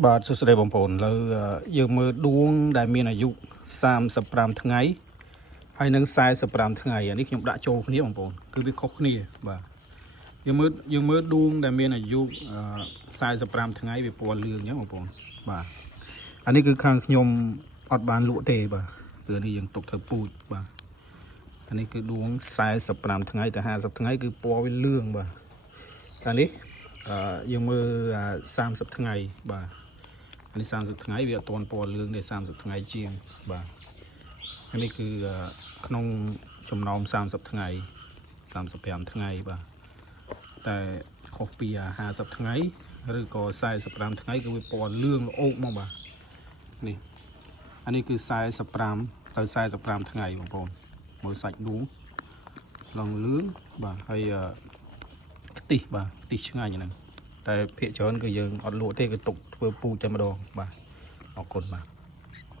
បាទសួស្តីបងប្អូនឥឡូវយើងមើលដួងដែលមានអាយុ35ថ្ងៃហើយនឹង45ថ្ងៃអានេះខ្ញុំដាក់ចូលគ្នាបងប្អូនគឺវាខុសគ្នាបាទយើងមើលដួងដែលមានអាយុ45ថ្ងៃវាពណ៌លឿងអញ្ចឹងបងប្អូនបាទអានេះគឺខាងខ្ញុំអត់បានលក់ទេបាទគឺនេះយើងទុកធ្វើពូជបាទអានេះគឺដួង45ថ្ងៃតែ50ថ្ងៃគឺពណ៌វាលឿងបាទអានេះយើងមើល30ថ្ងៃបាទនេះ30ថ្ងៃវាអត់ទាន់ពណ៌លឿងទេ30ថ្ងៃជាងបាទនេះគឺក្នុងចំណោម30ថ្ងៃ35ថ្ងៃបាទតែខុសពី50ថ្ងៃឬក៏45ថ្ងៃគឺវាពណ៌លឿងល្អោកមកបាទនេះអានេះគឺ45ទៅ45ថ្ងៃបងប្អូនមើលសាច់ដួងឡងលឿងបាទហើយខ្ទិះបាទខ្ទិះឆ្ងាញ់ហ្នឹងតែភាគច្រើនគឺយើងអត់លក់ទេគឺទុកធ្វើពូជតែម្ដងបាទអរគុណបាទ